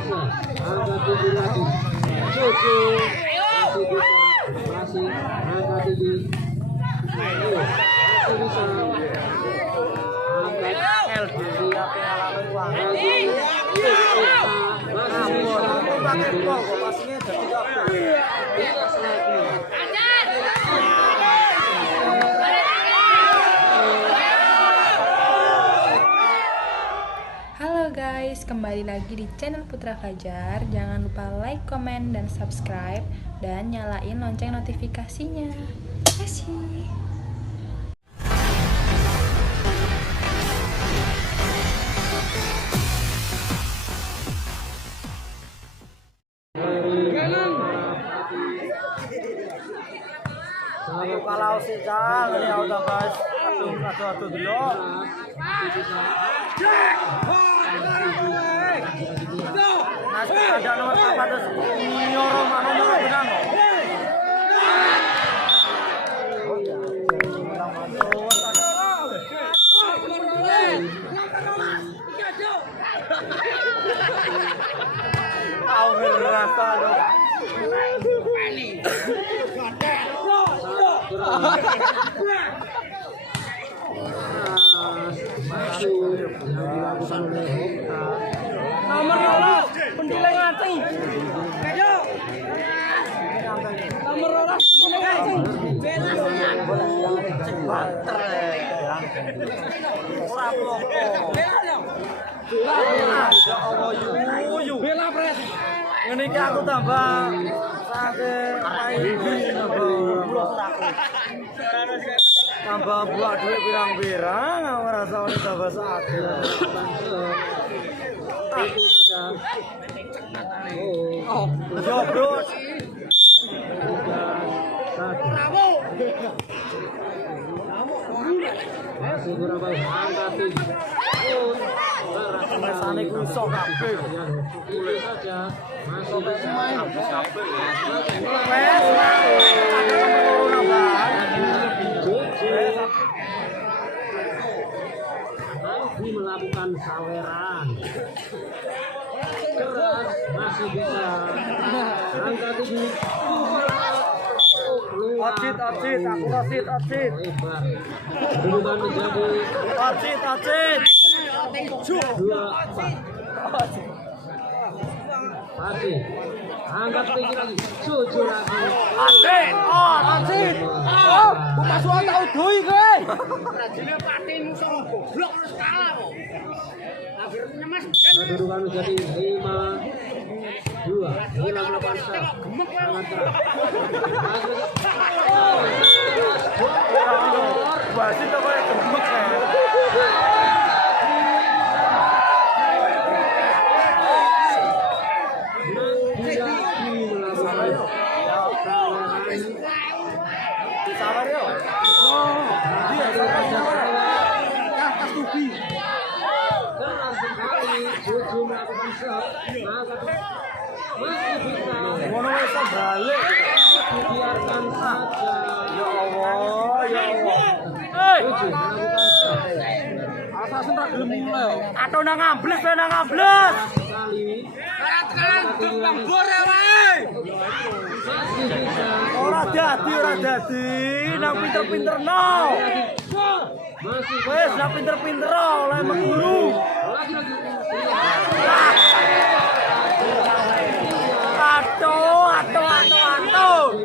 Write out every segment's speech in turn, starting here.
angkat tinggi lagi. Cucu masih bisa, masih angkat tinggi. Masih bisa. Angkat Halo guys, kembali lagi di channel Putra Fajar. Jangan lupa like, komen, dan subscribe, dan nyalain lonceng notifikasinya. Terima kasih. Kalau si Jal ini udah guys, aduh dulu. Nanti ada nomor apa tuh? Nyoro mana nomor benang? Aku berasa loh. Nomor 12 pendiling ngaceng. Nomor 12 pendiling ngaceng. Bela pres. Ngene iki aku tambah tambah buat duit pirang-pirang, aku rasa ini tambah satu. Oh, jobrot. masih berapa angkat tinggi. Rasane ku iso kabeh. Boleh saja. Masih bisa. Lagi melakukan saweran. Keras masih bisa. Angkat tinggi. Ocit, aku ocit. Lebar. Kedudukan menjadi Ocit. 2-4. Masih angkat tinggi lagi, cucu lagi. Ocit. Oh, masuk tau doi kowe. Rajine pati musuh goblok terus kalah kok. Akhirnya Mas Kedudukan menjadi 5-2. Hilang 8 set. Sangat keras. Wasit kok kayak gemek ya. Sabar yo. Dia tas tubi. Keras sekali, cucu melakukan shot. Masih bisa. Ngono wis balik. Biarkan saja. Ya Allah. Cucu melakukan shot. Asasen tak gelem mulai. Ato nang ambles. Sekali. sekarang tukang bore wae. Masih bisa. Ora dadi. Nang pinter-pinter no. Masih Wes nang pinter-pinter oleh mengguru. lagi. Ato.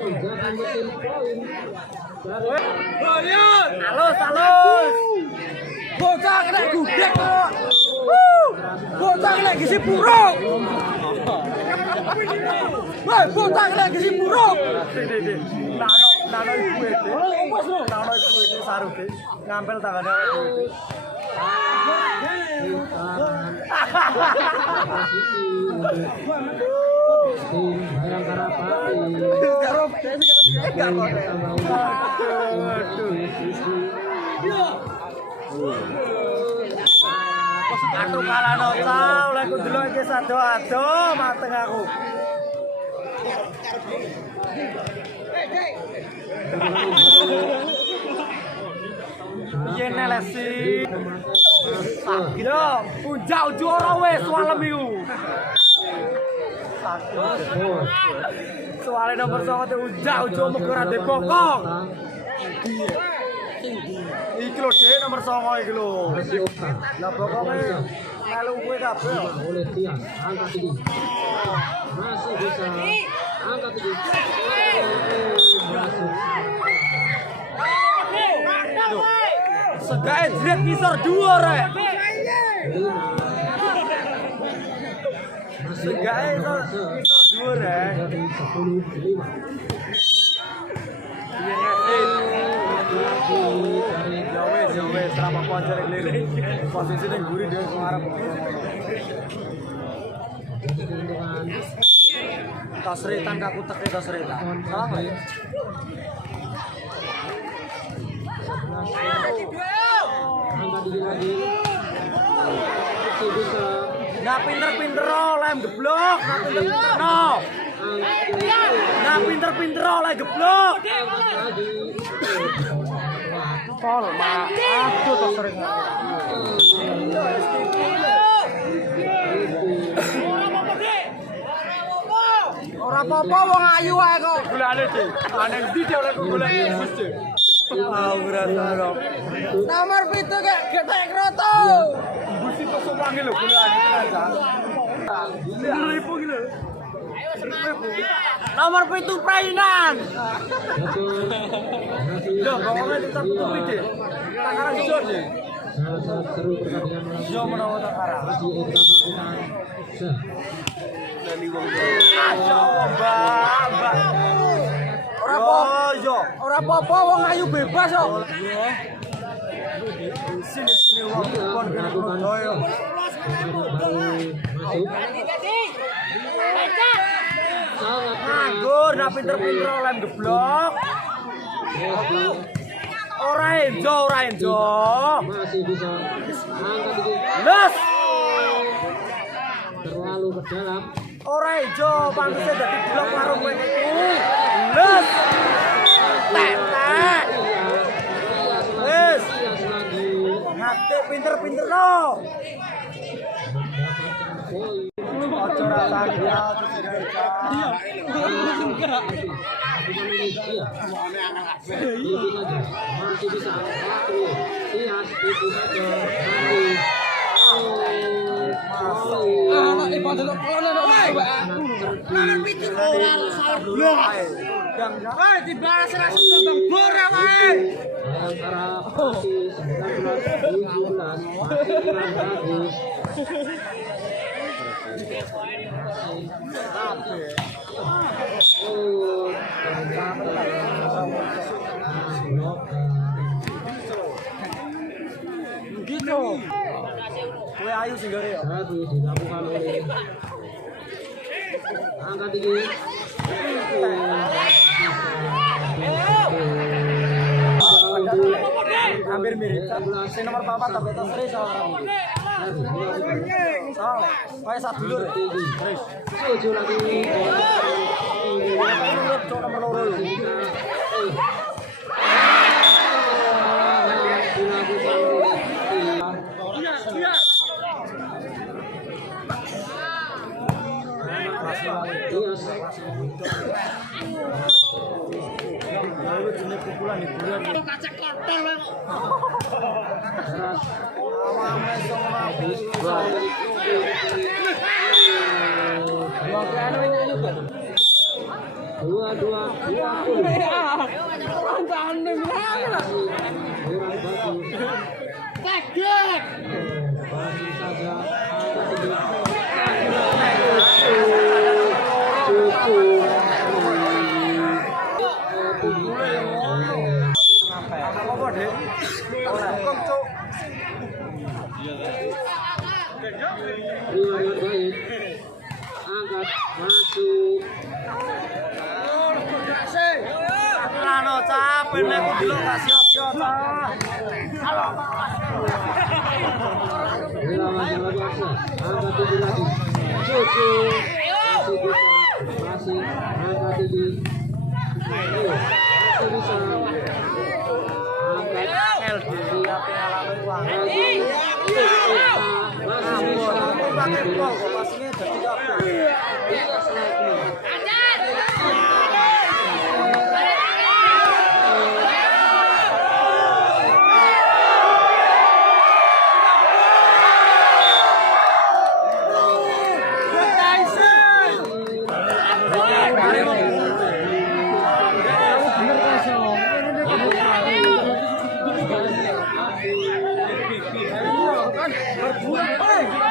Menjaga mesin poin. Halus. Bocah kena gudeg kok. Bocah kena gizi buruk. Woi, bocah kena gizi buruk. Nano ibu itu. Nano ibu itu saru deh. Ngampel tangannya ibu itu. Tim Bayangkara Pati. Aku kalah no tau, aku dulu iki sado-ado mateng aku. Piye nelesi? Yo, punjak juara wis walem iku. Soalnya nomor 9 itu ujak muga ora ndek pokok. Iki lho Dik nomor 9 iki lho. Lah pokoke melu kowe kabeh. Oleh Tian, angkat tinggi. Masih bisa. Angkat tinggi. Masuk. Segae jret ngisor dhuwur rek. Segae ngisor dhuwur rek. Jadi 10-5. Jawes sama konser lirik. Posisi ning guri dhewe ngarep. Keuntungan Tasretan kaku teke tasretan. Salah enggak ya? angkat tinggi lagi. Masih bisa. Nah pinter-pinter lem geblok. Nah pinter-pinter no. Nah pinter-pinter lem geblok. Lagi. Pol maaf tuh sering. Ora apa-apa wong ayu wae kok. Golane Dik. Aneh ndi dhek oleh golek bus Dik. Nomor 7 kek getek kroto. Bus itu sopange lho golane tenan Jan. 1000 ki lho. Nomor 7 prainan. Lho, ngomongnya ditutup iki. Takaran iso Dik. Sangat seru pertandingan malam Yo menawa takaran. masih kita melakukan Ayo, Mbak. Ora apa-apa wong ayu bebas kok. Sini wong kon melakukan koyo. baru masuk sangat Nganggur, nak pinter-pinter lem geblok. Ora enjo. masih bisa angkat tinggi Les. terlalu ke dalam Ora enjo, pantese dadi blok warung kowe iku. Les. Tek. Wis. lagi Ngatik pinter-pinter no. Ojo rasane ya, ojo iya itu saja masih bisa satu lihat itu saja anak ibadah nomor 7 ora salah blok. Woi dibahas ra sedul Bang Bora wae. antara masih 19-17 masih kurang bagus Gitu. Kowe ayu sing gare ya. satu dilakukan oleh angkat tinggi Hampir mirip. Sing nomor 4 tapi tas seri salah. Salah. Kayak sak dulur. Terus. tujuh lagi Nomor 2 dilakukan oleh Lalu jenis pukulan hiburan. Kacek kotor wae kok. Awame sok mabuk. dua Kaget. masih saja Apa Dek? Ora kok cuk. riwayat baik angkat masuk Rano capek nek dulu kasih osio ta. Halo. dilawan luar biasa angkat tinggi lagi tujuh masih angkat tinggi masih bisa angkat LD ape alame uang. masih bisa Pakai pol kok pasine dadi kabeh. Berbuat baik.